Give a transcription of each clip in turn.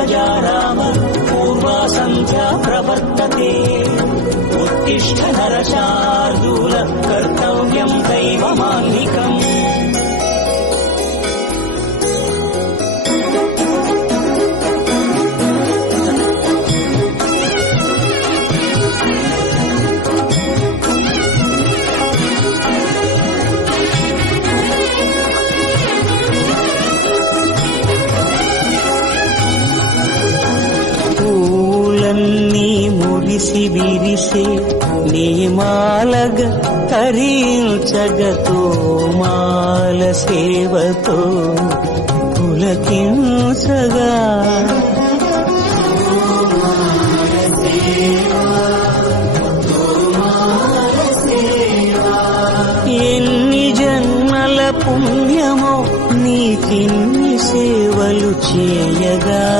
प्रजा राम पूर्वा सन्ध्या प्रवर्तते उत्तिष्ठ नरशार्दूल कर्तव्यम् दैवमान्य। మురిసి విరిసే నీమాలగ తరించగతో మాల సేవతో పులకించగా. ఎన్ని జన్మల పుణ్యమో నీకిన్ని సేవలు చేయగా.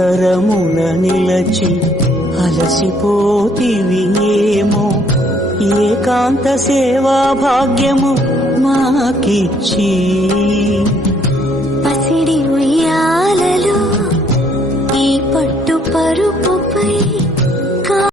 కరమున నిలచి అలసిపోతివి ఏమో. ఏకాంత సేవా భాగ్యము మాకిచ్చి